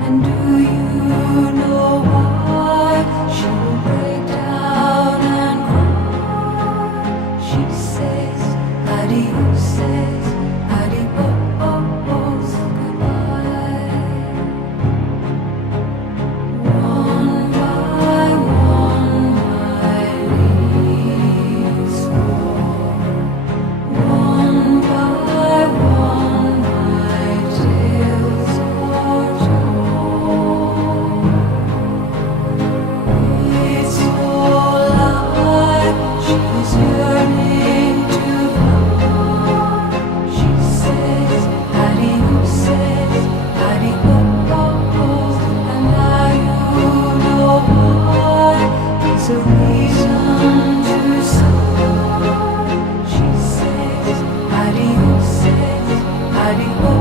And do you know why she will break down and cry? She says, adioses, adios, goodbye. One by one, my leaves fall. One by one, my tales are told. It's all life, she's yearning to fly. She says, adioses, adios, and now you know why. It's a reason to sigh. She says, adioses, adios.